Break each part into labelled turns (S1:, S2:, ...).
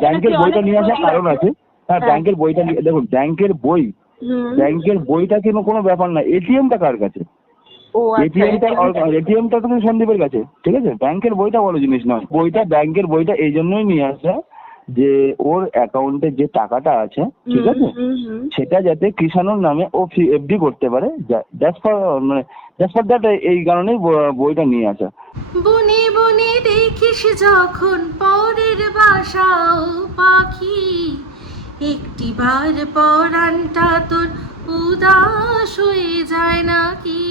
S1: ব্যাংকের
S2: এর
S1: বইটা নিয়ে আসার কারণ আছে। হ্যাঁ। ব্যাংকের বইটা নিয়ে দেখুন ব্যাংকের বই। ব্যাংকের বইটা কিন্তু কোনো ব্যাপার না এটিএমটা কার কাছে?
S2: টা
S1: এটিএমটা এটিএমটা তো সন্দীপের কাছে ঠিক আছে? ব্যাংকের বইটা বড় জিনিস নয়। বইটা ব্যাংকের বইটা এই জন্যই নিয়ে আসা যে ওর অ্যাকাউন্টে যে টাকাটা আছে ঠিক আছে? সেটা যাতে কৃষাণুর নামে ও এফডি করতে পারে। দ্যাটস ফর মানে দ্যাটস ফর দ্যাট এই কারণেই বইটা নিয়ে আসা।
S3: বনে বনে দেখিস যখন পরের বাসা ও পাখি একটি বার পরানটা তোর উদাস হয়ে যায় নাকি?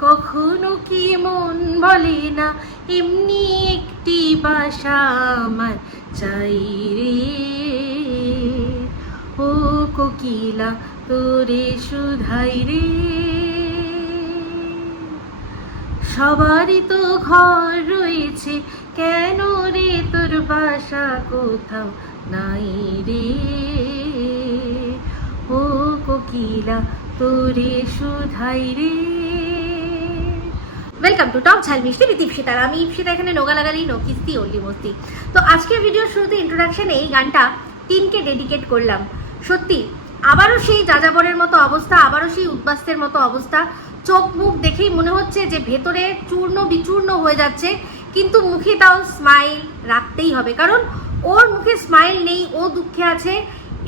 S3: কখনো কি মন বলে না এমনি একটি বাসা আমার চাই রে। ও কোকিলা, তোরে সুধাই রে। সবারই তো ঘর রয়েছে, কেন রে তোর বাসা কোথাও নাই রে? ও কোকিলা, তোরে সুধাই রে। ওয়েলকাম টু টক ঝাল মিষ্টি বিতি ইপসিতার আমি ইপসিতা এখানে নোগা লাগালি, নো কিস্তি অল্লি মস্তি। তো আজকের ভিডিওর শুরুতে ইন্ট্রোডাকশনে এই গানটা তিনকে ডেডিকেট করলাম। সত্যি, আবারও সেই যাযাবরের মতো অবস্থা, আবারও সেই উদ্বাস্তের মতো অবস্থা। চোখ মুখ দেখেই মনে হচ্ছে যে ভেতরে চূর্ণ বিচূর্ণ হয়ে যাচ্ছে, কিন্তু মুখে তাও স্মাইল রাখতেই হবে। কারণ ওর মুখে স্মাইল নেই, ও দুঃখে আছে,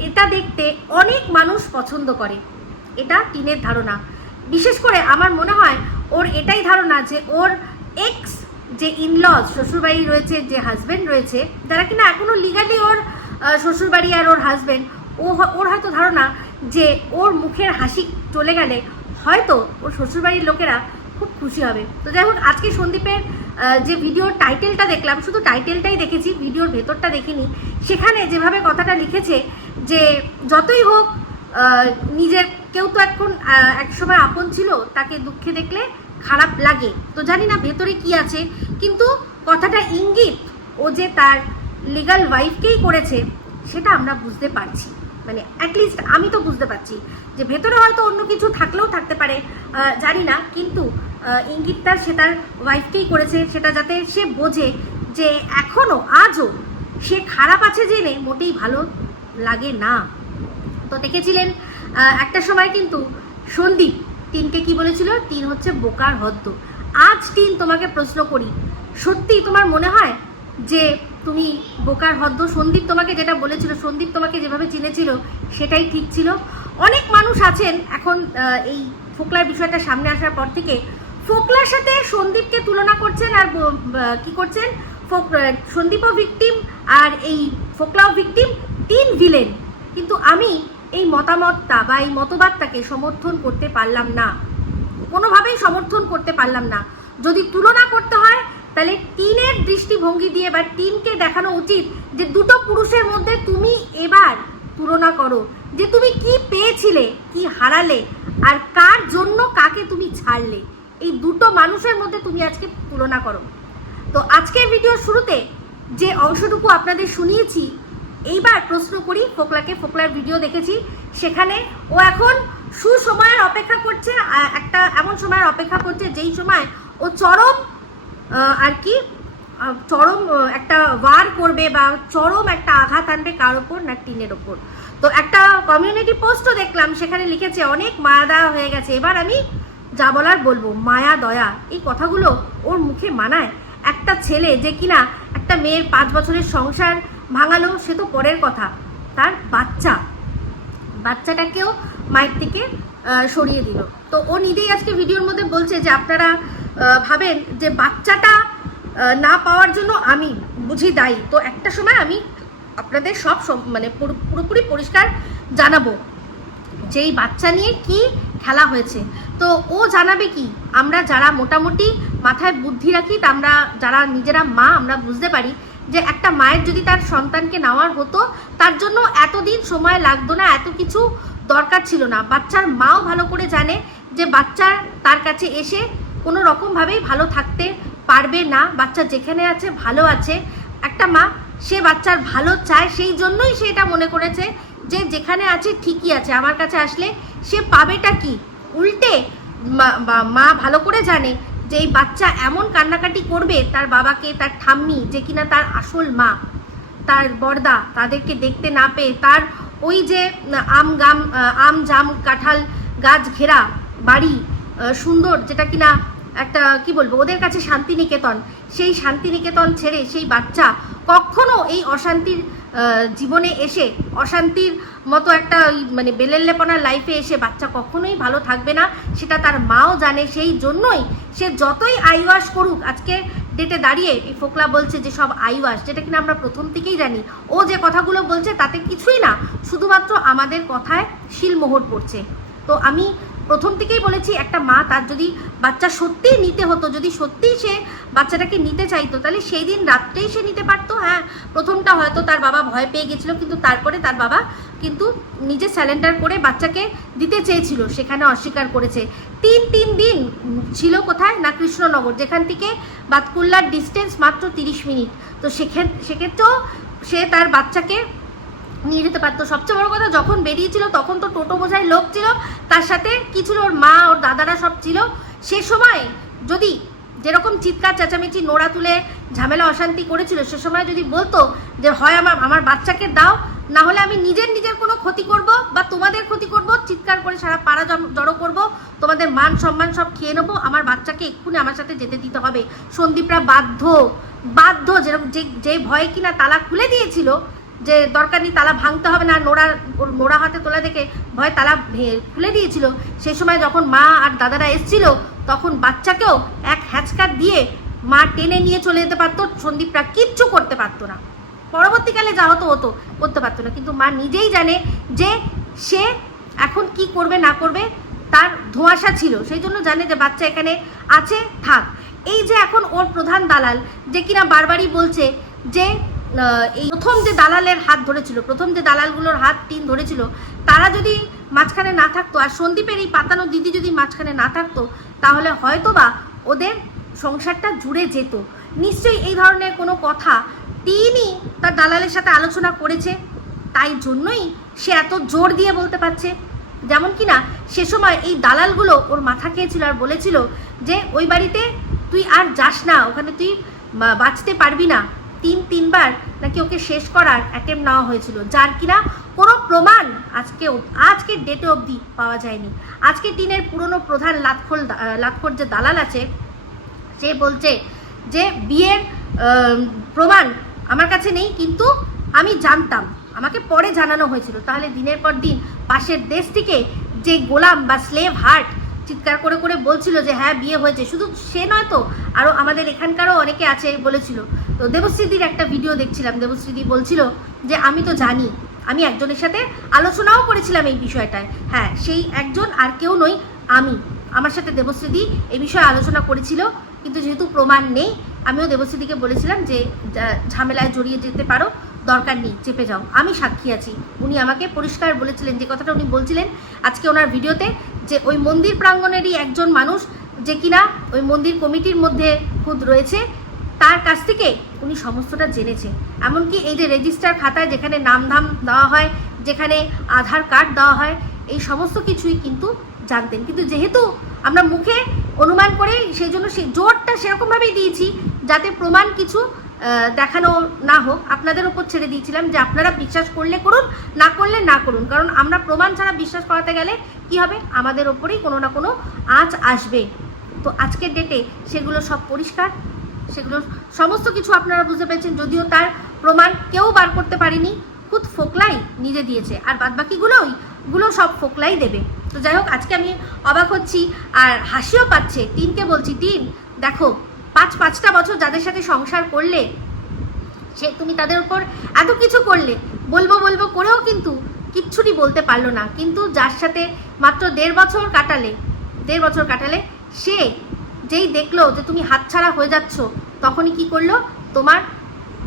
S3: এটা দেখতে অনেক মানুষ পছন্দ করে। এটা টিনের ধারণা। বিশেষ করে আমার মনে হয় ওর এটাই ধারণা যে ওর এক্স যে ইনলজ শ্বশুরবাড়ি রয়েছে, যে হাজবেন্ড রয়েছে, যারা কিনা এখনও লিগালি ওর শ্বশুরবাড়ি আর ওর হাজবেন্ড ও ওর হয়তো ধারণা যে ওর মুখের হাসি চলে গেলে হয়তো ওর শ্বশুরবাড়ির লোকেরা খুব খুশি হবে। তো যাই হোক, আজকে সন্দীপের যে ভিডিওর টাইটেলটা দেখলাম, শুধু টাইটেলটাই দেখেছি ভিডিওর ভেতরটা দেখিনি, সেখানে যেভাবে কথাটা লিখেছে যে যতই হোক নিজের, কেউ তো এখন একসময় আপন ছিল, তাকে দুঃখে দেখলে খারাপ লাগে। তো জানি না ভেতরে কি আছে, কিন্তু কথাটা ইঙ্গিত ও যে তার লিগাল ওয়াইফকেই করেছে, সেটা আমরা বুঝতে পারছি। মানে অ্যাটলিস্ট আমি তো বুঝতে পারছি যে ভেতরে হয়তো অন্য কিছু থাকলেও থাকতে পারে জানি না, কিন্তু ইঙ্গিতটা সে তার ওয়াইফকেই করেছে, সেটা যাতে সে বোঝে যে এখনও আজও সে খারাপ আছে জেনে মোটেই ভালো লাগে না। তো দেখেছিলেন একটা সময় কিন্তু সন্দীপ টিনকে কি বলেছিল? টিন হচ্ছে বোকার হদ্দ। আজ টিন তোমাকে প্রশ্ন করি সত্যি তোমার মনে হয় যে তুমি বোকার হদ্দ? সন্দীপ তোমাকে যেটা বলেছিল, সন্দীপ তোমাকে যেভাবে চিনেছিল, সেটাই ঠিক ছিল। অনেক মানুষ আছেন এখন এই ফোকলার বিষয়টা সামনে আসার পর থেকে। ফোকলার সাথে সন্দীপকে তুলনা করছেন আর কি করছেন? ফোক- সন্দীপও ভিকটিম আর এই ফোকলাও ভিকটিম তিন ভিলেন কিন্তু আমি এই মতামতটা বা এই মতবাদটাকে সমর্থন করতে পারলাম না। কোনোভাবেই সমর্থন করতে পারলাম না। যদি তুলনা করতে হয়, তাহলে টিনের দৃষ্টিভঙ্গি দিয়ে বা টিনকে দেখানো উচিত যে দুটো পুরুষের মধ্যে তুমি এবার তুলনা করো, যে তুমি কি পেয়েছিলে, কি হারালে, আর কার জন্য কাকে তুমি ছাড়লে। এই দুটো মানুষের মধ্যে তুমি আজকে তুলনা করো। তো আজকের ভিডিওর শুরুতে যে অংশটুকু আপনাদের শুনিয়েছি এইবার প্রশ্ন করি, ফোকলাকে, ফোকলার ভিডিও দেখেছি। সেখানে ও এখন সুসময়ের অপেক্ষা করছে একটা এমন সময়ের অপেক্ষা করছে যেই সময় ও চরম আর কি চরম একটা ওয়ার করবে বা চরম একটা আঘাত আনবে কার ওপর না টিনের ওপর। তো একটা কমিউনিটি পোস্টও দেখলাম, সেখানে লিখেছে, অনেক মায়া দয়া হয়ে গেছে। এবার আমি যা বলার বলব, মায়া, দয়া। এই কথাগুলো ওর মুখে মানায় একটা ছেলে যে কিনা একটা মেয়ের পাঁচ বছরের সংসার ভাঙালো, সে তো পরের কথা। তার বাচ্চা, বাচ্চাটাকেও মায়ের থেকে সরিয়ে দিল। তো ও নিজেই আজকে ভিডিওর মধ্যে বলছে যে, আপনারা ভাবেন যে বাচ্চাটা না পাওয়ার জন্য আমি বুঝি দায়ী। তো একটা সময় আমি আপনাদের সব মানে পুরোপুরি পরিষ্কার জানাব যে এই বাচ্চা নিয়ে কি খেলা হয়েছে। তো ও জানাবে কি, আমরা যারা মোটামুটি মাথায় বুদ্ধি রাখি, তা আমরা, যারা নিজেরা মা, আমরা বুঝতে পারি যে একটা মায়ের যদি তার সন্তানকে নেওয়ার হতো, তার জন্য এতদিন সময় লাগতো না, এত কিছু দরকার ছিল না। বাচ্চার মাও ভালো করে জানে যে বাচ্চা তার কাছে এসে কোনো রকমভাবেই ভালো থাকতে পারবে না। বাচ্চা যেখানে আছে, ভালো আছে। একটা মা, সে বাচ্চার ভালো চায়, সেই জন্যই সে এটা মনে করেছে যে যেখানে আছে ঠিকই আছে। আমার কাছে আসলে সে পাবেটা কি? উল্টে মা ভালো করে জানে যে এই বাচ্চা এমন কান্নাকাটি করবে তার বাবাকে, তার ঠাম্মি, যে কিনা তার আসল মা, তার বর্দা, তাদেরকে দেখতে না পেয়ে তার ওই যে আম গাম আম জাম কাঁঠাল গাছ ঘেরা বাড়ি সুন্দর, যেটা কিনা একটা, কি বলব, ওদের কাছে শান্তিনিকেতন। সেই শান্তিনিকেতন ছেড়ে সেই বাচ্চা কখনো এই অশান্তির জীবনে এসে অশান্তির মতো একটা মানে বেলেল্লেপনার লাইফে এসে বাচ্চা কখনোই ভালো থাকবে না, সেটা তার মাও জানে, সেই জন্যই সে যতই আইওয়াশ করুক, আজকে ডেটে দাঁড়িয়ে এই ফোকলা বলছে যে সব আইওয়াশ, যেটা কিনা আমরা প্রথম থেকেই জানি। ও যে কথাগুলো বলছে তাতে কিছুই না, শুধুমাত্র আমাদের কথায় শিলমোহর পড়ছে। তো আমি প্রথম থেকেই বলেছি, একটা মা তার যদি বাচ্চা সত্যিই নিতে হতো, যদি সত্যিই সে বাচ্চাটাকে নিতে চাইতো, তাহলে সেই দিন রাত্রেই সে নিতে পারতো। হ্যাঁ প্রথমটা হয়তো তার বাবা ভয় পেয়ে গেছিল, কিন্তু তারপরে তার বাবা কিন্তু নিজে স্যালেন্ডার করে বাচ্চাকে দিতে চেয়েছিল, সেখানে অস্বীকার করেছে। তিন তিন দিন ছিল কোথায়? না, কৃষ্ণনগর, যেখান থেকে বাতকুল্লার ডিস্টেন্স মাত্র তিরিশ মিনিট। তো সেক্ষেত্রেও সে তার বাচ্চাকে নিয়ে যেতে পারতো। সবচেয়ে বড় কথা, যখন বেরিয়েছিল, তখন তো টোটো বোঝাই লোক ছিল। তার সাথে কি ছিল? ওর মা, ওর দাদারা সব ছিল। সে সময় যদি যেরকম চিৎকার, চেঁচামেচি, নোড়া তুলে ঝামেলা, অশান্তি করেছিল, সে সময় যদি বলতো যে, হয় আমার আমার বাচ্চাকে দাও না হলে আমি নিজের নিজের কোনো ক্ষতি করব বা তোমাদের ক্ষতি করব, চিৎকার করে সারা পাড়া জড়ো করব, তোমাদের মান সম্মান সব খেয়ে নেব, আমার বাচ্চাকে এক্ষুনি আমার সাথে যেতে দিতে হবে। সন্দীপরা বাধ্য বাধ্য যেরকম, যে যে ভয়ে কিনা তালা খুলে দিয়েছিল যে দরকার নেই, তালা ভাঙতে হবে না নোড়া নোড়া হাতে তোলা দেখে ভয় তালা খুলে দিয়েছিল। সেই সময় যখন মা আর দাদারা এসছিল, তখন বাচ্চাকেও এক হ্যাচকার দিয়ে মা টেনে নিয়ে চলে যেতে পারতো। সন্দীপরা কিচ্ছু করতে পারতো না। পরবর্তীকালে যা হতো হতো, করতে পারতো না। কিন্তু মা নিজেই জানে যে সে এখন কি করবে, না করবে, তার ধোঁয়াশা ছিল। সেই জন্য জানে যে বাচ্চা এখানে আছে, থাক। এই যে এখন ওর প্রধান দালাল, যে কিনা বারবারই বলছে যে এই প্রথম যে দালালের হাত ধরেছিল, প্রথম যে দালালগুলোর হাত টিন ধরেছিল, তারা যদি মাঝখানে না থাকতো, আর সন্দীপের এই পাতানো দিদি যদি মাঝখানে না থাকতো, তাহলে হয়তো বা ওদের সংসারটা জুড়ে যেত। নিশ্চয়ই এই ধরনের কোনো কথা তিনি তার দালালের সাথে আলোচনা করেছে, তাই জন্যই সে এত জোর দিয়ে বলতে পারছে। যেমন কি না সে সময় এই দালালগুলো ওর মাথা খেয়েছিল আর বলেছিল যে, ওই বাড়িতে তুই আর যাস না, ওখানে তুই বাঁচতে পারবি না। তিন, তিনবার নাকি ওকে শেষ করার অ্যাটেম্প নেওয়া হয়েছিল, যার কিনা কোনো প্রমাণ আজকে অব- আজকে ডেটে অবধি পাওয়া যায়নি। আজকে টিনের পুরনো প্রধান লাতখোল লাতখোর যে দালাল আছে, সে বলছে যে, বিয়ের প্রমাণ আমার কাছে নেই, কিন্তু আমি জানতাম। আমাকে পরে জানানো হয়েছিল। তাহলে দিনের পর দিন পাশের দেশ থেকে যে গোলাম বা স্লেভ হার্ট চিৎকার করে করে বলছিল যে হ্যাঁ বিয়ে হয়েছে। শুধু সে নয় তো আরও আমাদের এখানকারও অনেকে আছে বলেছিল। তো দেবশ্রীদির একটা ভিডিও দেখছিলাম। দেবশ্রীদি বলছিল যে, আমি তো জানি, আমি একজনের সাথে আলোচনাও করেছিলাম এই বিষয়টায়। হ্যাঁ সেই একজন আর কেউ নই, আমি। আমার সাথে দেবশ্রীদি এই বিষয়ে আলোচনা করেছিল, কিন্তু যেহেতু প্রমাণ নেই, আমিও দেবশ্রীদিকে বলেছিলাম যে, ঝামেলায় জড়িয়ে যেতে পারো, দরকার নেই, চেপে যাও। আমি সাক্ষী আছি। উনি আমাকে পরিষ্কার বলেছিলেন, যে কথাটা উনি বলছিলেন আজকে ওনার ভিডিওতে। যে ওই মন্দির প্রাঙ্গণেরই একজন মানুষ যে কিনা ওই মন্দির কমিটির মধ্যে খুদ রয়েছে, তার কাছ থেকে উনি সমস্তটা জেনেছে এমনকি এই যে রেজিস্টার খাতায় যেখানে নাম ধাম দেওয়া হয়, যেখানে আধার কার্ড দেওয়া হয়, এই সমস্ত কিছুই কিন্তু জানতেন। কিন্তু যেহেতু আমরা মুখে অনুমান করে সেই জন্য সেই জোরটা সেরকমভাবেই দিয়েছি, যাতে প্রমাণ কিছু দেখানো না হোক, আপনাদের ওপর ছেড়ে দিয়েছিলাম যে আপনারা বিশ্বাস করলে করুন, না করলে না করুন। কারণ আমরা প্রমাণ ছাড়া বিশ্বাস করাতে গেলে কি হবে? আমাদের ওপরেই কোনো না কোনো আঁচ আসবে। তো আজকের ডেটে সেগুলো সব পরিষ্কার। সেগুলো সমস্ত কিছু আপনারা বুঝতে পেরেছেন যদিও তার প্রমাণ কেউ বার করতে পারেনি। খুদ ফোকলাই নিজে দিয়েছে, আর বাদবাকিগুলোই, গুলো সব ফোকলাই দেবে। তো যাই হোক, আজকে আমি অবাক হচ্ছি, আর হাসিও পাচ্ছে। টিনকে বলছি টিন দেখো পাঁচ পাঁচটা বছর যাদের সাথে সংসার করলে, সে তুমি তাদের উপর এত কিছু করলে, বলব বলব করেও কিন্তু কিচ্ছুটি বলতে পারল না। কিন্তু যার সাথে মাত্র দেড় বছর কাটালে, দেড় বছর কাটালে সে যেই দেখল যে তুমি হাতছাড়া হয়ে যাচ্ছ, তখনই কি করল? তোমার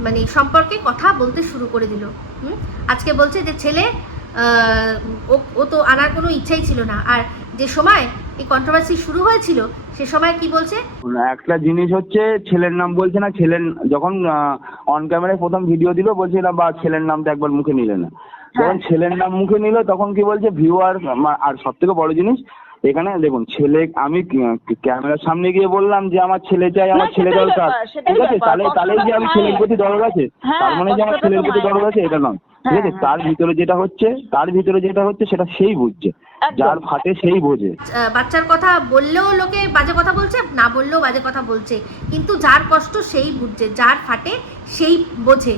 S3: মানে সম্পর্কে কথা বলতে শুরু করে দিল। হুম? আজকে বলছে যে, ছেলে ও তো আনার কোনো ইচ্ছাই ছিল না। আর যে সময় এই কন্ট্রোভার্সি শুরু হয়েছিল সে সময় কি বলছে
S1: একটা জিনিস হচ্ছে ছেলের নাম বলছে না ছেলের যখন অন ক্যামেরায় প্রথম ভিডিও দিল বলছে না বা ছেলের নামটা একবার মুখে নিলে না যখন ছেলের নাম মুখে নিল তখন কি বলছে ভিউয়ার আর সব থেকে বড় জিনিস এখানে দেখুন ছেলে আমি ক্যামেরার সামনে গিয়ে বললাম যে আমার ছেলে চাই আমার ছেলে দরকার ঠিক আছে তাহলে তাহলে যে আমি ছেলের প্রতি। দরদ আছে
S2: হ্যাঁ,
S1: তার মানে যে আমার ছেলের প্রতি। দরদ আছে এটা নয় ঠিক
S2: হ্যাঁ,
S1: আছে
S2: হ্যাঁ।
S1: তার ভিতরে যেটা হচ্ছে তার ভিতরে যেটা হচ্ছে সেটা সেই বুঝছে। যার ফাটে সেই বোঝে।
S3: বাচ্চার কথা বললেও লোকে বাজে কথা বলছে না বললেও বাজে কথা বলছে। কিন্তু যার কষ্ট সেই বুঝছে যার ফাটে সেই বোঝে।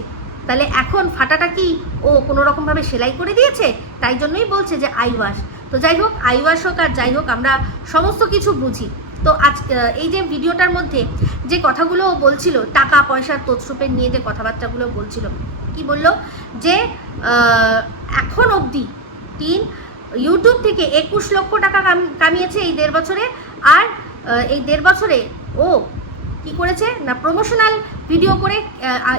S3: তাহলে এখন ফাটাটা কি ও কোনো রকম ভাবে সেলাই করে দিয়েছে? তাই জন্যই বলছে যে আই ওয়াশ তো যাই হোক আই ওয়াশ হোক আর যাই হোক আমরা সমস্ত কিছু বুঝি। তো আজ এই যে ভিডিওটার মধ্যে যে কথাগুলো বলছিল টাকা পয়সার তৎসুপের নিয়ে যে কথাবার্তাগুলো বলছিল কি বলল? যে এখন অবধি তিন ইউটিউব থেকে একুশ লক্ষ টাকা কাম- কামিয়েছে এই দেড় বছরে। আর এই দেড় বছরে ও কি করেছে? না প্রমোশনাল ভিডিও করে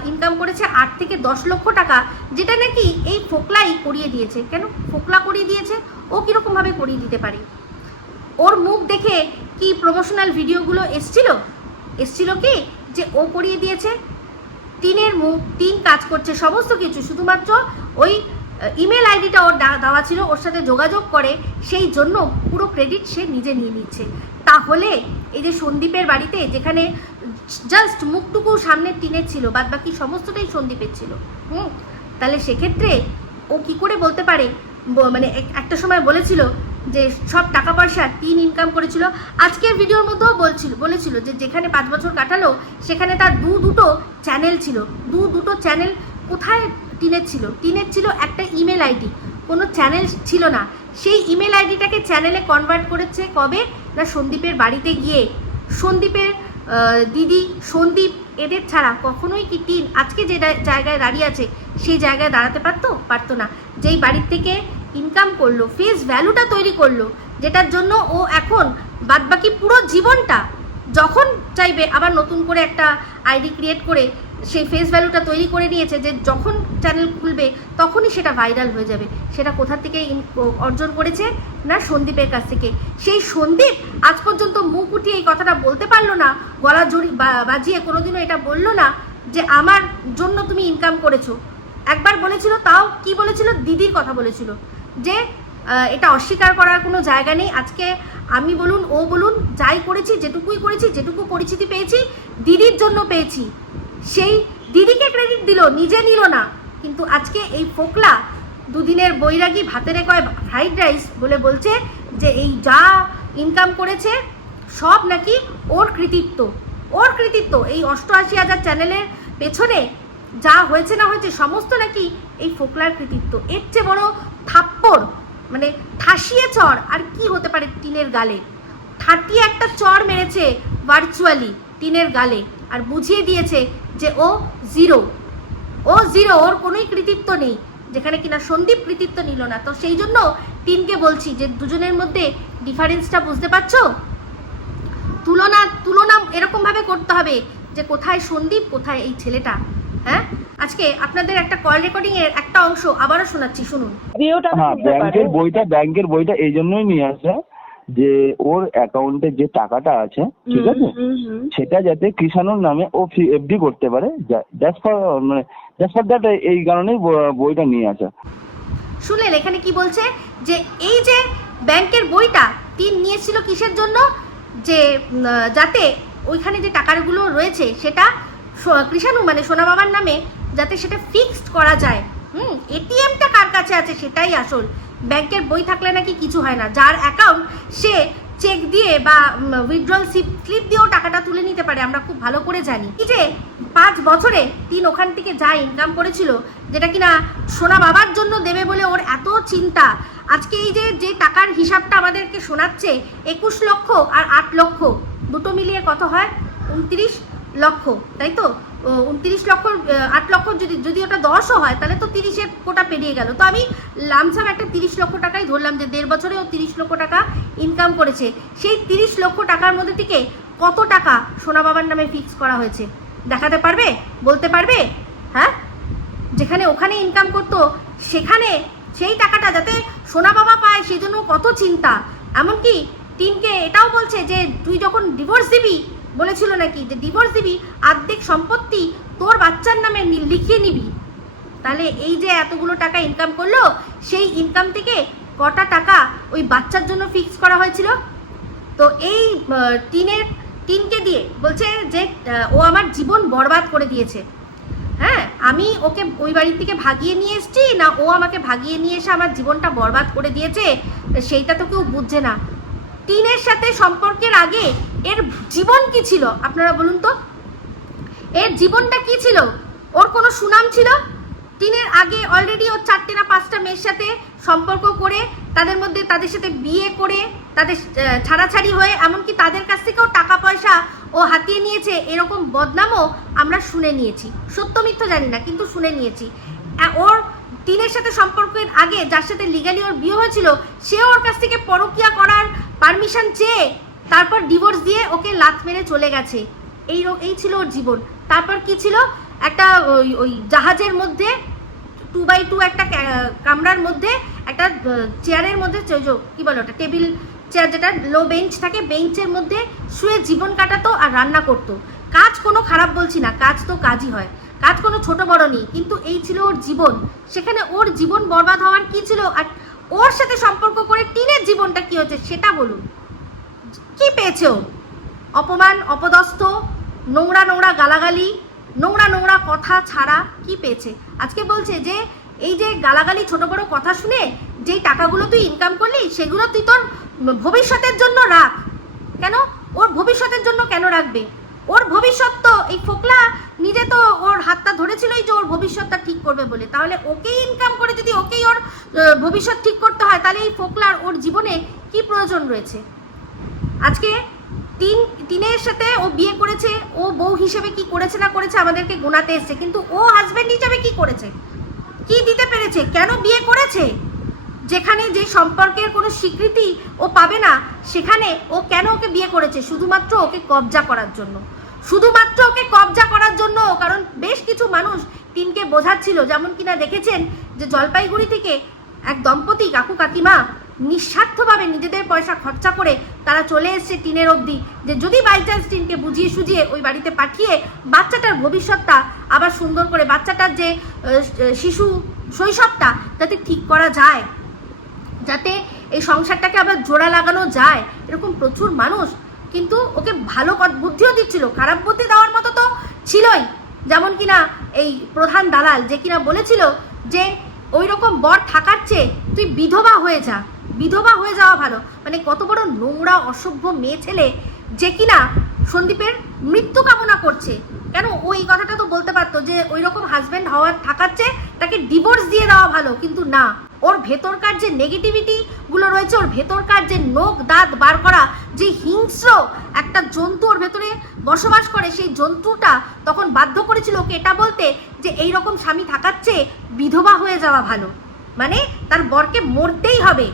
S3: ইনকাম করেছে আট থেকে দশ লক্ষ টাকা, যেটা নাকি এই ফোকলাই করিয়ে দিয়েছে। কেন? ফোকলা করিয়ে দিয়েছে। ও কীরকমভাবে করিয়ে দিতে পারে? ওর মুখ দেখে কি প্রমোশনাল ভিডিওগুলো এসছিল? এসছিল কি? যে ও করিয়ে দিয়েছে। তিনের মুখ তিন কাজ করছে, সমস্ত কিছু। শুধুমাত্র ওই ইমেল আইডিটা ওর দেওয়া ছিল, ওর সাথে যোগাযোগ করে সেই জন্য পুরো ক্রেডিট সে নিজে নিয়ে নিচ্ছে। তাহলে এই যে সন্দীপের বাড়িতে যেখানে জাস্ট মুখটুকু সামনের টিনের ছিল বাদ বাকি সমস্তটাই সন্দীপের ছিল, হুম? তাহলে সেক্ষেত্রে ও কি করে বলতে পারে? মানে এক- একটা সময় বলেছিল যে সব টাকা পয়সা তিন ইনকাম করেছিল। আজকের ভিডিওর মধ্যেও বলছিল বলেছিল যে যেখানে পাঁচ বছর কাটালো, সেখানে তার দু দুটো চ্যানেল ছিল। দু দুটো চ্যানেল কোথায় টিনের ছিল। টিনের ছিল একটা ইমেল আইডি। কোনো চ্যানেল ছিল না। সেই ইমেল আইডিটাকে চ্যানেলে কনভার্ট করেছে কবে? না সন্দীপের বাড়িতে গিয়ে। সন্দীপের দিদি সন্দীপ, এদের ছাড়া কখনোই কি টিন আজকে যে জায়গায় দাঁড়িয়ে আছে, সেই জায়গায় দাঁড়াতে পারতো? পারতো না। যেই বাড়ির থেকে ইনকাম করল ফেস ভ্যালুটা তৈরি করল, যেটার জন্য ও এখন বাদবাকি পুরো জীবনটা যখন চাইবে আবার নতুন করে একটা আইডি ক্রিয়েট করে সেই ফেস ভ্যালুটা তৈরি করে নিয়েছে যে যখন চ্যানেল খুলবে, তখনই সেটা ভাইরাল হয়ে যাবে। সেটা কোথা থেকে অর্জন করেছে না সন্দীপের কাছ থেকে? সেই সন্দীপ আজ পর্যন্ত মুখ উঠিয়ে এই কথাটা বলতে পারল না, গলা জড়ি বাজিয়ে কোনোদিনও এটা বলল না যে আমার জন্য তুমি ইনকাম করেছ। একবার বলেছিল, তাও কি বলেছিল? দিদির কথা বলেছিল যে এটা অস্বীকার করার কোনো জায়গা নেই। আজকে আমি বলুন, ও বলুন, যাই করেছি, যেটুকুই করেছি, যেটুকু পরিচিতি পেয়েছি, দিদির জন্য পেয়েছি। সেই দিদিকে ক্রেডিট দিল, নিজে নিল না। কিন্তু আজকে এই ফোকলা দুদিনের বৈরাগী ভাতের কয় ফ্রাইড রাইস বলে বলছে যে এই যা ইনকাম করেছে, সব নাকি ওর কৃতিত্ব। ওর কৃতিত্ব। এই অষ্টআশি হাজার চ্যানেলের পেছনে যা হয়েছে না হয়েছে, সমস্ত নাকি এই ফোকলার কৃতিত্ব। এর চেয়ে বড় থাপ্পড় মানে ঠাসিয়ে চর, আর কি হতে পারে টিনের গালে? ঠাটিয়ে একটা চর মেরেছে ভার্চুয়ালি টিনের গালে। আর বুঝিয়ে দিয়েছে যে ও জিরো ও জিরো ওর কোনোই কৃতিত্ব নেই, যেখানে কিনা সন্দীপ কৃতিত্ব নিল না। তো সেই জন্য টিনকে বলছি যে দুজনের মধ্যে ডিফারেন্সটা বুঝতে পারছ? তুলনা তুলনা এরকমভাবে করতে হবে যে কোথায় সন্দীপ, কোথায় এই ছেলেটা হ্যাঁ? আজকে আপনাদের একটা কল রেকর্ডিং এর একটা অংশ আবারও শোনাচ্ছি, শুনুন।
S1: হ্যাঁ ব্যাংকের বইটা ব্যাংকের বইটা এই জন্যই নিয়ে আসে। যে ওর অ্যাকাউন্টে যে টাকাটা আছে ঠিক আছে। সেটা যাতে কৃষাণুর নামে ও এফডি করতে পারে। দ্যাটস ফর মানে দ্যাটস ফর দ্যাট এই কারণেই বইটা নিয়ে আসা।
S3: শুনলেন এখানে কি বলছে? যে এই যে ব্যাংকের বইটা তিন নিয়েছিল কিসের জন্য? যে যাতে ওইখানে যে টাকাগুলো রয়েছে সেটা কৃষাণু মানে সোনা বাবার নামে যাতে সেটা ফিক্সড করা যায়। হুম এটিএমটা কার কাছে আছে সেটাই আসল। ব্যাংকের বই থাকলে নাকি কিছু হয় না। যার অ্যাকাউন্ট সে চেক দিয়ে বা উইথড্রল স্লিপ দিয়েও টাকাটা তুলে নিতে পারে, আমরা খুব ভালো করে জানি। এই যে পাঁচ বছরে তিন ওখান থেকে যা ইনকাম করেছিল, যেটা কিনা সোনা বাবার জন্য দেবে বলে ওর এত চিন্তা, আজকে এই যে যে টাকার হিসাবটা আমাদেরকে শোনাচ্ছে, একুশ লক্ষ আর আট লক্ষ, দুটো মিলিয়ে কত হয়? উনত্রিশ লক্ষ, তাই তো? উনত্রিশ লক্ষ আট লক্ষ যদি যদি ওটা দশও হয়, তাহলে তো তিরিশের কোটা পেরিয়ে গেল। তো আমি লামসাম একটা তিরিশ লক্ষ টাকাই ধরলাম যে দেড় বছরে ও তিরিশ লক্ষ টাকা ইনকাম করেছে। সেই তিরিশ লক্ষ টাকার মধ্যে থেকে কত টাকা সোনা বাবার নামে ফিক্স করা হয়েছে? দেখাতে পারবে? বলতে পারবে? হ্যাঁ? যেখানে ওখানে ইনকাম করতো, সেখানে সেই টাকাটা যাতে সোনা বাবা পায় সেই জন্য কত চিন্তা। এমনকি টিনকে এটাও বলছে যে, তুই যখন ডিভোর্স দিবি বলেছিল নাকি যে ডিভোর্স দিবি আর্ধেক সম্পত্তি তোর বাচ্চার নামে লিখিয়ে নিবি। তাহলে এই যে এতগুলো টাকা ইনকাম করল, সেই ইনকাম থেকে কটা টাকা ওই বাচ্চার জন্য ফিক্স করা হয়েছিল? তো এই টিনের, টিনকে দিয়ে বলছে যে ও আমার জীবন বরবাদ করে দিয়েছে। হ্যাঁ আমি ওকে ওই বাড়ির থেকে ভাগিয়ে নিয়ে এসেছি, না ও আমাকে ভাগিয়ে নিয়ে এসে আমার জীবনটা বরবাদ করে দিয়েছে? সেইটা তো কেউ বুঝছে না। টিনের সাথে সম্পর্কের আগে এর জীবন কি ছিল? আপনারা বলুন তো। এর জীবনটা কি ছিল? ওর কোনো সুনাম ছিল? টিনের আগে অলরেডি ওর চারটে না পাঁচটা মেয়ের সাথে সম্পর্ক করে, তাদের মধ্যে তাদের সাথে বিয়ে করে, তাদের ছাড়াছাড়ি হয়ে, এমনকি তাদের কাছ থেকেও টাকা পয়সা ও হাতিয়ে নিয়েছে, এরকম বদনামও আমরা শুনে নিয়েছি। সত্য মিথ্য জানি না, কিন্তু শুনে নিয়েছি। ওর টিনের সাথে সম্পর্কের আগে যার সাথে লিগালি ওর বিয়ে হয়েছিল সে ওর কাছ থেকে পরকিয়া করার পারমিশন চেয়ে তারপর ডিভোর্স দিয়ে ওকে লাত মেরে চলে গেছে। এই এই ছিল ওর জীবন। তারপর কি ছিল? একটা ওই ওই জাহাজের মধ্যে টু বাই টু একটা কামরার মধ্যে, একটা চেয়ারের মধ্যে কি বলো ওটা? টেবিল চেয়ার যেটা লো বেঞ্চ থাকে বেঞ্চের মধ্যে শুয়ে জীবন কাটাতো আর রান্না করতো। কাজ কোনো খারাপ বলছি না, কাজ তো কাজই হয়। কাজ কোনো ছোট বড় নেই, কিন্তু এই ছিল ওর জীবন। সেখানে ওর জীবন বরবাদ হওয়ার কি ছিল আর ওর সাথে সম্পর্ক করে টিনের জীবনটা কি হচ্ছে সেটা বলুন। কি পেয়েছে ও? অপমান, অপদস্থ, নোংরা নোংরা গালাগালি, নোংরা নোংরা কথা ছাড়া কি পেয়েছে? আজকে বলছে যে, এই যে গালাগালি, ছোট বড় কথা শুনে যেই টাকাগুলো তুই ইনকাম করলি, সেগুলো তুই তোর ভবিষ্যতের জন্য রাখ। কেন? ওর ভবিষ্যতের জন্য কেন রাখবে? ওর ভবিষ্যৎ তো, এই ফোকলা নিজে তো ওর হাতটা ধরেছিলই যে ওর ভবিষ্যৎটা ঠিক করবে বলে। তাহলে ওকেই ইনকাম করে যদি ওকেই ওর ভবিষ্যৎ ঠিক করতে হয়, তাহলে এই ফোকলার ওর জীবনে কি প্রয়োজন রয়েছে? আজকে তিন, তিনের সাথে ও বিয়ে করেছে, ও বউ হিসেবে কি করেছে না করেছে আমাদেরকে গোনাতে এসছে, কিন্তু ও হাজবেন্ড হিসেবে কি করেছে? কি দিতে পেরেছে? কেন বিয়ে করেছে? যেখানে যে সম্পর্কের কোনো স্বীকৃতি ও পাবে না, সেখানে ও কেন ওকে বিয়ে করেছে? শুধুমাত্র ওকে কবজা করার জন্য। শুধুমাত্র ওকে কবজা করার জন্য, কারণ বেশ কিছু মানুষ তিনকে বোঝাচ্ছিল। যেমন কিনা দেখেছেন যে জলপাইগুড়ি থেকে এক দম্পতি কাকু কাকিমা নিঃস্বার্থভাবে নিজেদের পয়সা খরচা করে তারা চলে এসছে টিনের অবধি। যে যদি বাই চান্স টিনকে বুঝিয়ে সুজিয়ে ওই বাড়িতে পাঠিয়ে বাচ্চাটার ভবিষ্যৎটা আবার সুন্দর করে, বাচ্চাটার যে শিশু শৈশবটা যাতে ঠিক করা যায়। যাতে এই সংসারটাকে আবার জোড়া লাগানো যায়। এরকম প্রচুর মানুষ কিন্তু ওকে ভালো বুদ্ধিও দিচ্ছিল, খারাপ বুদ্ধি দেওয়ার মতো তো ছিলই। যেমন কিনা এই প্রধান দালাল যে কিনা বলেছিল যে ওই রকম বর থাকার চেয়ে তুই বিধবা হয়ে যা, বিধবা হয়ে যাওয়া ভালো। মানে কত বড় নোংরা, অসভ্য মেয়ে ছেলে যে কিনা সন্দীপের মৃত্যু কামনা করছে। কেন ওই কথাটা তো বলতে পারতো যে ওই রকম হাজব্যান্ড হওয়ার, থাকার চেয়ে তাকে ডিভোর্স দিয়ে দেওয়া ভালো। কিন্তু না। ওর ভেতরকার যে নেগেটিভিটি গুলো রয়েছে, ওর ভেতরকার যে নোক দাঁত বার করা, যে হিংস্র একটা জন্তু ওর ভেতরে বসবাস করে, সেই জন্তুটা তখন বাধ্য করেছিল ওকে এটা বলতে যে এই রকম স্বামী থাকার চেয়ে বিধবা হয়ে যাওয়া ভালো। মানে তার বরকে মরতেই হবে।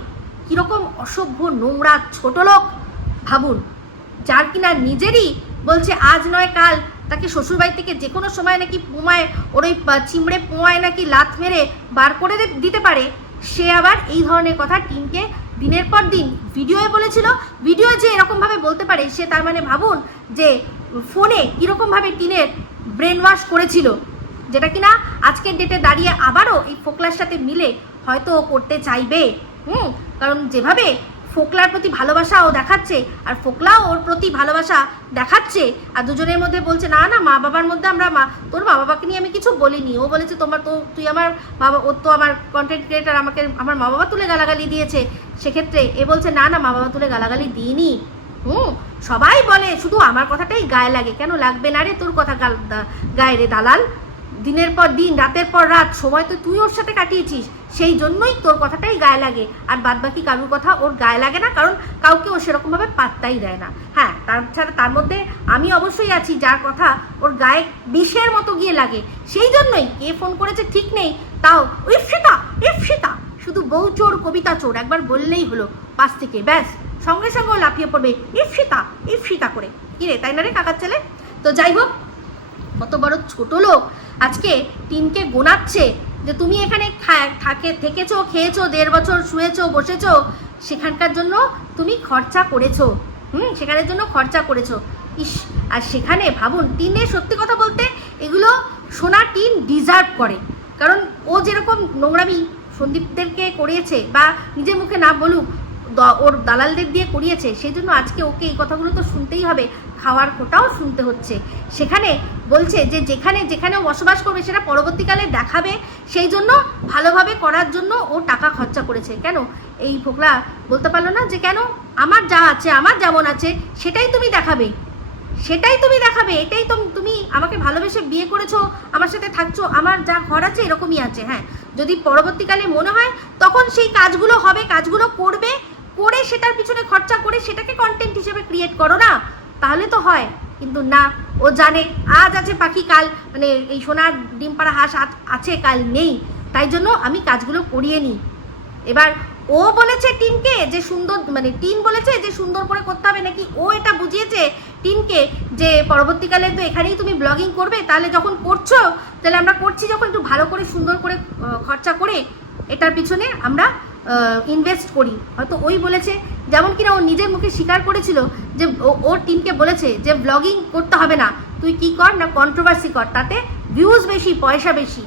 S3: কীরকম অসভ্য, নোংরা, ছোট লোক, ভাবুন। যার কিনা নিজেরই বলছে, আজ নয়, কাল। তাকে শ্বশুরবাড়ি থেকে যে কোনো সময় নাকি পোমায়, ওর ওই চিমড়ে পোমায় নাকি লাত মেরে বার করে দিতে পারে। সে আবার এই ধরনের কথা টিমকে দিনের পর দিন ভিডিওয়ে বলেছিল। ভিডিও যে এরকমভাবে বলতে পারে, সে তার মানে ভাবুন যে ফোনে কীরকমভাবে টিনের ব্রেন ওয়াশ করেছিল। যেটা কিনা আজকের ডেটে দাঁড়িয়ে আবারও এই ফোকলার সাথে মিলে হয়তো করতে চাইবে। হুম? কারণ যেভাবে ফোকলার প্রতি ভালোবাসা ও দেখাচ্ছে, আর ফোকলাও ওর প্রতি ভালোবাসা দেখাচ্ছে, আর দুজনের মধ্যে বলছে, না না, মা বাবার মধ্যে আমরা মা, তোর মা বাবাকে নিয়ে আমি কিছু বলিনি। ও বলেছে, তোমার তো, তুই আমার বাবা, ওর তো আমার কন্টেন্ট ক্রিয়েটার আমাকে, আমার মা বাবা তুলে গালাগালি দিয়েছে। সেক্ষেত্রে এ বলছে, না না, মা বাবা তুলে গালাগালি দিইনি। হুম, সবাই বলে, শুধু আমার কথাটাই গায়ে লাগে। কেন লাগবে না রে তোর কথা গায়ে রে দালাল? দিনের পর দিন, রাতের পর রাত, সময় তো তুই ওর সাথে কাটিয়েছিস। সেই জন্যই তোর কথাটাই গায়ে লাগে। আর বাদ বাকি কারুর কথা ওর গায়ে লাগে না, কারণ কাউকে ও সেরকমভাবে পাত্তাই দেয় না। হ্যাঁ তাছাড়া তার মধ্যে আমি অবশ্যই আছি, যার কথা ওর গায়ে বিষের মতো গিয়ে লাগে। সেই জন্যই কে ফোন করেছে ঠিক নেই, তাও ইফসিতা ইফসিতা শুধু বউ চোর, কবিতা চোর, একবার বললেই হলো পাশ থেকে। ব্যাস, সঙ্গে সঙ্গে ও লাফিয়ে পড়বে ইফসিতা ইফসিতা করে। কি রে, তাই না রে কাকার ছেলে? তো যাই হোক, কত বড় ছোট লোক। আজকে টিনকে গোনাচ্ছে যে তুমি এখানে থাকে থেকেছো, খেয়েছো, দেড় বছর শুয়েছো, বসেছো, সেখানকার জন্য তুমি খরচা করেছ। হুম, সেখানের জন্য খরচা করেছ। ইস, আর সেখানে ভাবুন টিনের সত্যি কথা বলতে এগুলো সোনা টিন ডিজার্ভ করে। কারণ ও যেরকম নোংরামি সন্দীপদেরকে করিয়েছে বা নিজের মুখে না বলুক ওর দালালদের দিয়ে করিয়েছে সেই জন্য আজকে ওকে এই কথাগুলো তো শুনতেই হবে। খাওয়ার কোটাও শুনতে হচ্ছে। সেখানে বলছে যে যেখানে যেখানে বসবাস করবে সেটা পরবর্তীকালে দেখাবে, সেই জন্য ভালোভাবে করার জন্য ও টাকা খরচা করেছে। কেন? এই ফোকলা বলতে পারল না যে কেন? আমার যা আছে, আমার যেমন আছে, সেটাই তুমি দেখাবে। সেটাই তুমি দেখাবে, এটাই তো তুমি আমাকে ভালোবেসে বিয়ে করেছ, আমার সাথে থাকছো, আমার যা ঘর আছে এরকমই আছে হ্যাঁ। যদি পরবর্তীকালে মনে হয়, তখন সেই কাজগুলো হবে, কাজগুলো করবে, করে সেটার পিছনে খরচা করে সেটাকে কন্টেন্ট হিসেবে ক্রিয়েট করো না। তাহলে তো হয়। কিন্তু না, ও জানে আজ আছে পাখি, কাল মানে এই সোনার ডিম পাড়া হাঁস আছে, কাল নেই। তাই জন্য আমি কাজগুলো করিয়ে নিই। এবার ও বলেছে টিনকে যে সুন্দর মানে টিন বলেছে যে সুন্দর করে করতে হবে। নাকি ও এটা বুঝিয়েছে টিনকে যে পরবর্তীকালে তো এখানেই তুমি ব্লগিং করবে, তাহলে যখন করছ, তাহলে আমরা করছি যখন একটু ভালো করে, সুন্দর করে খরচা করে, এটার পিছনে আমরা ইনভেস্ট করি। হয়তো ওই বলেছে যেমন কিনা ও নিজের মুখে স্বীকার করেছিল যে ওর টিমকে বলেছে যে ব্লগিং করতে হবে না। তুই কি কর না কন্ট্রোভার্সি কর, তাতে ভিউজ বেশি, পয়সা বেশি।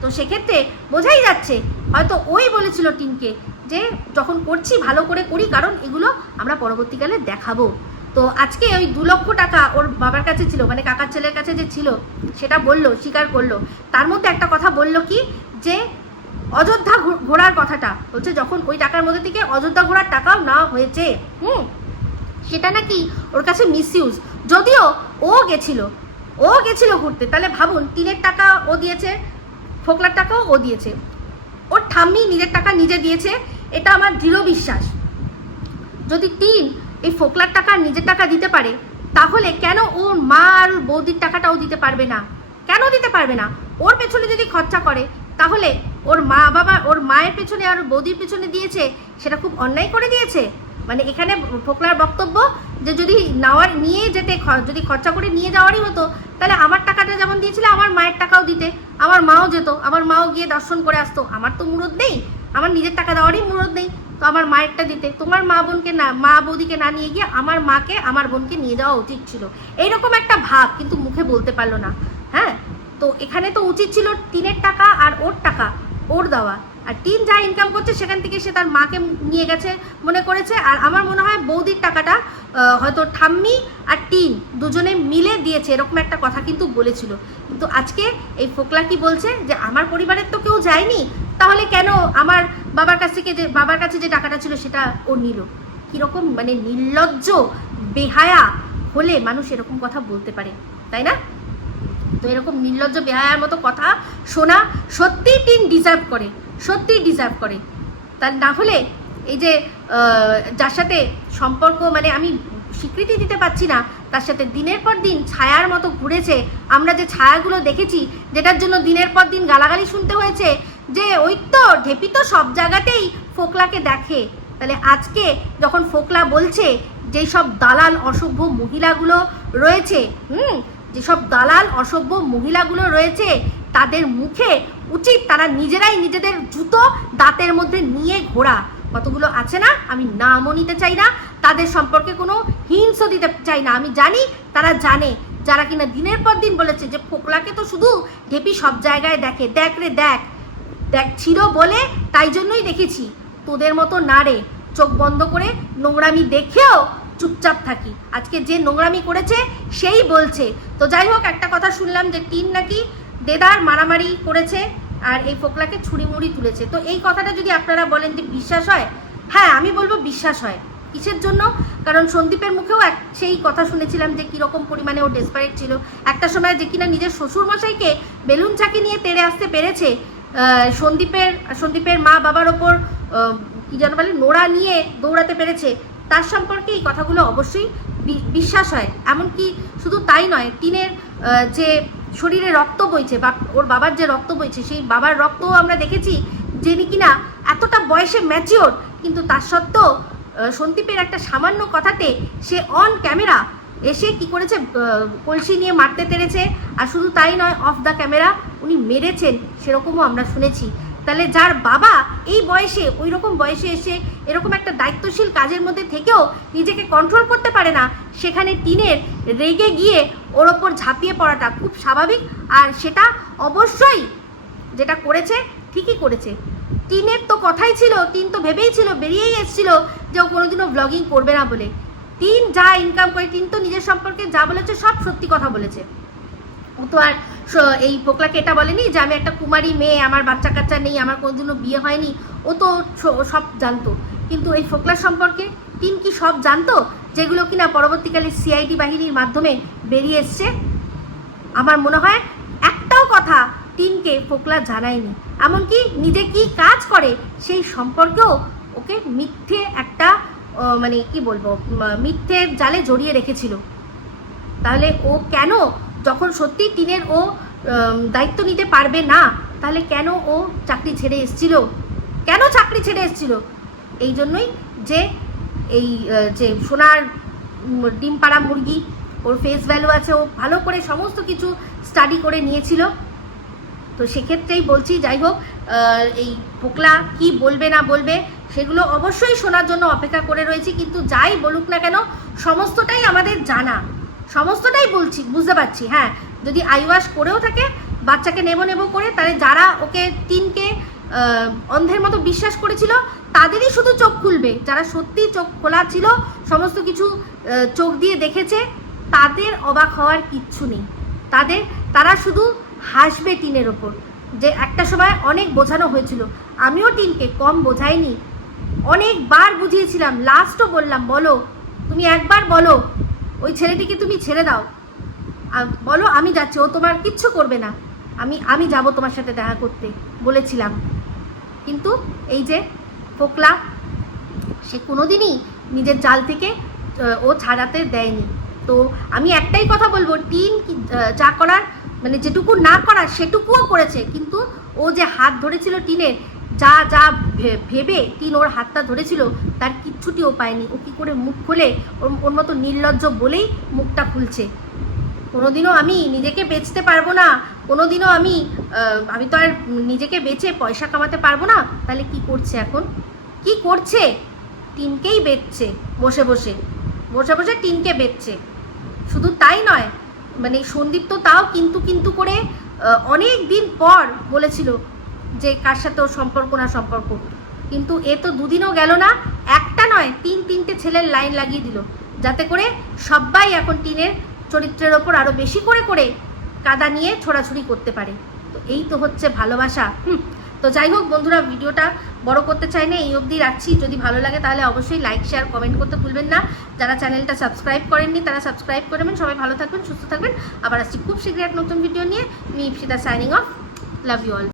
S3: তো সেক্ষেত্রে বোঝাই যাচ্ছে, হয়তো ওই বলেছিল টিমকে যে যখন করছি ভালো করে করি, কারণ এগুলো আমরা পরবর্তীকালে দেখাবো। তো আজকে ওই দু লক্ষ টাকা ওর বাবার কাছে ছিল মানে কাকার ছেলের কাছে যে ছিল, সেটা বলল, স্বীকার করল। তার মধ্যে একটা কথা বলল কি, যে অযোধ্যা ঘোরার কথাটা। বলছে, যখন ওই টাকার মধ্যে থেকে অযোধ্যা ঘোরার টাকাও না হয়েছে। হুম, সেটা নাকি ওর কাছে মিসইউজ যদিও ও গেছিল ও গেছিল ঘুরতে, তাহলে ভাবুন তিনের টাকা ও দিয়েছে, ফোকলার টাকাও ও দিয়েছে। ওর ঠাম্মি নিজের টাকা নিজে দিয়েছে, এটা আমার দৃঢ় বিশ্বাস। যদি তিন এই ফোকলার টাকা নিজের টাকা দিতে পারে, তাহলে কেন ওর মা আর বৌদির টাকাটাও দিতে পারবে না? কেন দিতে পারবে না? ওর পেছনে যদি খরচা করে, তাহলে ওর মা বাবা, ওর মায়ের পেছনে আর বৌদির পেছনে দিয়েছে, সেটা খুব অন্যায় করে দিয়েছে? মানে এখানে ফোকলার বক্তব্য যে যদি নেওয়ার, নিয়ে যেতে যদি খরচা করে নিয়ে যাওয়ারই হতো, তাহলে আমার টাকাটা যেমন দিয়েছিলে, আমার মায়ের টাকাও দিতে। আমার মাও যেত, আমার মাও গিয়ে দর্শন করে আসতো। আমার তো মুরদ নেই, আমার নিজের টাকা দেওয়ারই মুরদ নেই, তো আমার মায়েরটা দিতে। তোমার মা বোনকে না, মা বৌদিকে না নিয়ে গিয়ে আমার মাকে, আমার বোনকে নিয়ে যাওয়া উচিত ছিল। এইরকম একটা ভাব কিন্তু মুখে বলতে পারল না হ্যাঁ? তো এখানে তো উচিত ছিল টিনের টাকা আর ওর টাকা। ওর দেওয়া। আর টিন যা ইনকাম করছে, সেখান থেকে সে তার মাকে নিয়ে গেছে, মনে করেছে। আর আমার মনে হয় বৌদির টাকাটা হয়তো ঠাম্মি আর টিন দুজনে মিলে দিয়েছে, এরকম একটা কথা কিন্তু বলেছিল। কিন্তু আজকে এই ফোকলা কি বলছে যে, আমার পরিবারের তো কেউ যায়নি, তাহলে কেন আমার বাবার কাছ থেকে যে, বাবার কাছে যে টাকাটা ছিল, সেটা ও নিল? কীরকম মানে নির্লজ্জ, বেহায়া হলে মানুষ এরকম কথা বলতে পারে, তাই না? তো এরকম নির্লজ্জ বেহায়ার মতো কথা শোনা সত্যিই টিন ডিজার্ভ করে, সত্যিই ডিজার্ভ করে। তার না হলে এই যে যার সাথে সম্পর্ক মানে আমি স্বীকৃতি দিতে পারছি না, তার সাথে দিনের পর দিন ছায়ার মতো ঘুরেছে, আমরা যে ছায়াগুলো দেখেছি, যেটার জন্য দিনের পর দিন গালাগালি শুনতে হয়েছে, যে ওই তো ঢেপি তো সব জায়গাতেই ফোকলাকে দেখে। তাহলে আজকে যখন ফোকলা বলছে, যেই সব দালাল অসভ্য মহিলাগুলো রয়েছে, হুম যেসব দালাল, অসভ্য মহিলাগুলো রয়েছে, তাদের মুখে উচিত তারা নিজেরাই নিজেদের জুতো দাঁতের মধ্যে নিয়ে ঘোরা। কতগুলো আছে না? আমি নামও নিতে চাই না। তাদের সম্পর্কে কোনো হিংস দিতে চাই না। আমি জানি তারা জানে। যারা কিনা দিনের পর দিন বলেছে যে ফোকলাকে তো শুধু ঢেপি সব জায়গায় দেখে। দেখ রে, দেখ। দেখ ছিল বলে তাই জন্যই দেখেছি। তোদের মতো না রে। চোখ বন্ধ করে নোংরামি দেখেও চুপচাপ থাকি। আজকে যে নোংরামি করেছে, সেই বলছে। তো যাই হোক, একটা কথা শুনলাম যে টিন নাকি দেদার মারামারি করেছে আর এই ফোকলাকে ছুরি মুড়ি তুলেছে। তো এই কথাটা যদি আপনারা বলেন যে বিশ্বাস হয় হ্যাঁ আমি বলব বিশ্বাস হয়। কিসের জন্য? কারণ সন্দীপের মুখেও এক, সেই কথা শুনেছিলাম যে কীরকম পরিমাণে ও ডেসপারেট ছিল। একটা সময় যে কিনা নিজের শ্বশুরমশাইকে বেলুন চাকি নিয়ে তেড়ে আসতে পেরেছে সন্দীপের সন্দীপের মা বাবার ওপর কি যেন বলে, নোড়া নিয়ে দৌড়াতে পেরেছে। তার সম্পর্কে এই কথাগুলো অবশ্যই বিশ্বাস হয়। এমনকি শুধু তাই নয়, টিনের যে শরীরে রক্ত বইছে বা ওর বাবার যে রক্ত বইছে, সেই বাবার রক্তও আমরা দেখেছি যিনি কিনা এতটা বয়সে ম্যাচিওর কিন্তু তার সত্ত্বেও সন্দীপের একটা সামান্য কথাতে সে অন ক্যামেরা এসে কি করেছে কলসি নিয়ে মারতে পেরেছে আর শুধু তাই নয় অফ দ্য ক্যামেরা উনি মেরেছেন, সেরকমও আমরা শুনেছি। তাহলে যার বাবা এই বয়সে ওই রকম বয়সে এসে এরকম একটা দায়িত্বশীল কাজের মধ্যে থেকেও নিজেকে কন্ট্রোল করতে পারে না, সেখানে টিনের রেগে গিয়ে ওর ওপর ঝাঁপিয়ে পড়াটা খুব স্বাভাবিক। আর সেটা অবশ্যই যেটা করেছে, ঠিকই করেছে। টিনের তো কথাই ছিল, টিন তো ভেবেই ছিল, বেরিয়েই এসেছিল যে ও কোনোদিনও ব্লগিং করবে না বলে। টিন যা ইনকাম করে, টিন তো নিজের সম্পর্কে যা বলেছে সব সত্যি কথা বলেছে। ও তো আর এই পোকলাকে এটা বলেনি যে আমি একটা কুমারী মেয়ে, আমার বাচ্চা কাচ্চা নেই, আমার কোনোদিনও বিয়ে হয়নি। ও তো সব জানতো। কিন্তু এই ফোকলার সম্পর্কে টিন কি সব জানতো? যেগুলো কিনা পরবর্তীকালে সিআইডি বাহিনীর মাধ্যমে বেরিয়ে এসছে? আমার মনে হয় একটাও কথা টিনকে ফোকলা জানায়নি। এমনকি নিজে কি কাজ করে সেই সম্পর্কেও ওকে মিথ্যে একটা মানে কি বলব, ম- মিথ্যের জালে জড়িয়ে রেখেছিল। তাহলে ও কেন সত্যি টিনের ও দায়িত্ব নিতে পারবে না, তাহলে কেন ও চাকরি ছেড়ে এসেছিল? কেন চাকরি ছেড়ে এসেছিল? এই জন্যই যে এই যে সোনার ডিম পাড়া মুরগি, ওর ফেস ভ্যালু আছে, ও ভালো করে সমস্ত কিছু স্টাডি করে নিয়েছিল। তো সেক্ষেত্রেই বলছি, যাই হোক এই পোকলা কি বলবে না বলবে, সেগুলো অবশ্যই শোনার জন্য অপেক্ষা করে রয়েছি, কিন্তু যাই বলুক না কেন, সমস্তটাই আমাদের জানা। সমস্তটাই বলছি, বুঝতে পারছি হ্যাঁ। যদি আইওয়াশ করেও থাকে, বাচ্চাকে নেব নেব করে, তাহলে যারা ওকে তিনকে অন্ধের মতো বিশ্বাস করেছিল, তাদেরই শুধু চোখ খুলবে। যারা সত্যি চোখ খোলা ছিল, সমস্ত কিছু চোখ দিয়ে দেখেছে, তাদের অবাক হওয়ার কিচ্ছু নেই। তাদের, তারা শুধু হাসবে টিনের ওপর। যে একটা সময় অনেক বোঝানো হয়েছিল। আমিও টিনকে কম বোঝাইনি। অনেকবার বুঝিয়েছিলাম, লাস্টও বললাম, বলো, তুমি একবার বলো ওই ছেলেটিকে তুমি ছেড়ে দাও। বলো, আমি যাচ্ছি, ও তোমার কিচ্ছু করবে না। আমি আমি যাব তোমার সাথে দেখা করতে, বলেছিলাম। কিন্তু এই যে ফোকলা, সে কোনোদিনই নিজের জাল থেকে ও ছাড়াতে দেয়নি। তো আমি একটাই কথা বলব, টিন যা করার মানে যেটুকু না করার, সেটুকুও করেছে। কিন্তু ও যে হাত ধরেছিল টিনের যা যা ভেবে টিন ওর হাতটা ধরেছিল, তার কিচ্ছুটিও পায়নি। ও কি করে মুখ খুলে? ওর ওর মতো নির্লজ্জ বলেই মুখটা খুলছে। কোনোদিনও আমি নিজেকে বেচতে পারব না। কোনোদিনও আমি আমি তো আর নিজেকে বেচে পয়সা কামাতে পারব না। তাহলে কি করছে এখন? কি করছে? টিনকেই বেচছে, বসে বসে। বসে বসে টিনকে বেচছে। শুধু তাই নয় মানে সন্দীপ তো তাও কিন্তু কিন্তু করে অনেক দিন পর বলেছিল যে কার সাথে ওর সম্পর্ক না সম্পর্ক। কিন্তু এ তো দুদিনও গেল না, একটা নয়, তিন তিনটে ছেলের লাইন লাগিয়ে দিল। যাতে করে সবাই এখন টিনের চরিত্রের ওপর আরও বেশি করে করে কাদা নিয়ে ছোড়াছুড়ি করতে পারে। তো এই তো হচ্ছে ভালোবাসা। হুম, তো যাই হোক বন্ধুরা, ভিডিওটা বড় করতে চাই না এই অবধি রাখছি। যদি ভালো লাগে তাহলে অবশ্যই লাইক শেয়ার কমেন্ট করতে ভুলবেন না। যারা চ্যানেলটা সাবস্ক্রাইব করেননি তারা সাবস্ক্রাইব করবেন সবাই ভালো থাকবেন, সুস্থ থাকবেন। আবার আসছি খুব শীঘ্রই এক নতুন ভিডিও নিয়ে। Me Ipsita signing off love you all